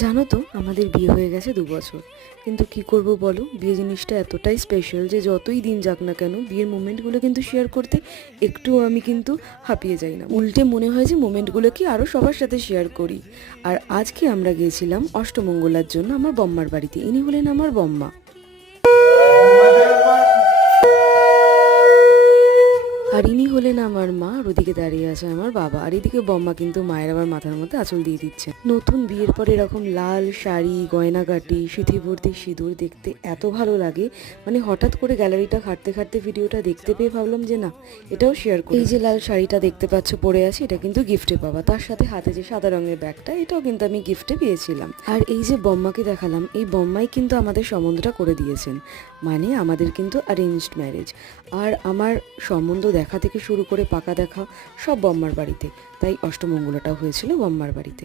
জানো তো আমাদের বিয়ে হয়ে গেছে 2 বছর, কিন্তু কি করব বলো, বিয়ে জিনিসটা এতটাই স্পেশাল যে যতই দিন যাক না কেন বিয়ের মোমেন্টগুলো কিন্তু শেয়ার করতে একটুও আমি কিন্তু হাঁপিয়ে যাই না। উল্টে মনে হয় যে মোমেন্টগুলো কি আরও সবার সাথে শেয়ার করি। আর আজকে আমরা গিয়েছিলাম অষ্টমঙ্গলার জন্য আমার বম্মার বাড়িতে। ইনি হলেন আমার বম্মা। আর ইনি হলেন আমার মা, আর ওদিকে দাঁড়িয়ে আছে আমার বাবা। আর এদিকে বম্মা কিন্তু মায়ের আবার মাথার মধ্যে আঁচল দিয়ে দিচ্ছে। নতুন বিয়ের পর এরকম লাল শাড়ি, গয়নাগাটি, সিঁথিভর্তি সিঁদুর দেখতে এত ভালো লাগে। মানে হঠাৎ করে গ্যালারিটা ঘাঁটতে ঘাঁটতে ভিডিওটা দেখতে পেয়ে ভাবলাম যে না, এটাও শেয়ার করি। এই যে লাল শাড়িটা দেখতে পাচ্ছ পরে আছে, এটা কিন্তু গিফটে পাওয়া। তার সাথে হাতে যে সাদা রঙের ব্যাগটা, এটাও কিন্তু আমি গিফটে পেয়েছিলাম। আর এই যে বম্মাকে দেখালাম, এই বম্মাই কিন্তু আমাদের সম্বন্ধটা করে দিয়েছেন। মানে আমাদের কিন্তু অ্যারেঞ্জড ম্যারেজ। আর আমার সম্বন্ধ দেখা থেকে শুরু করে পাকা দেখা সব বম্মার বাড়িতে, তাই অষ্টমঙ্গলাটাও হয়েছিল বম্মার বাড়িতে।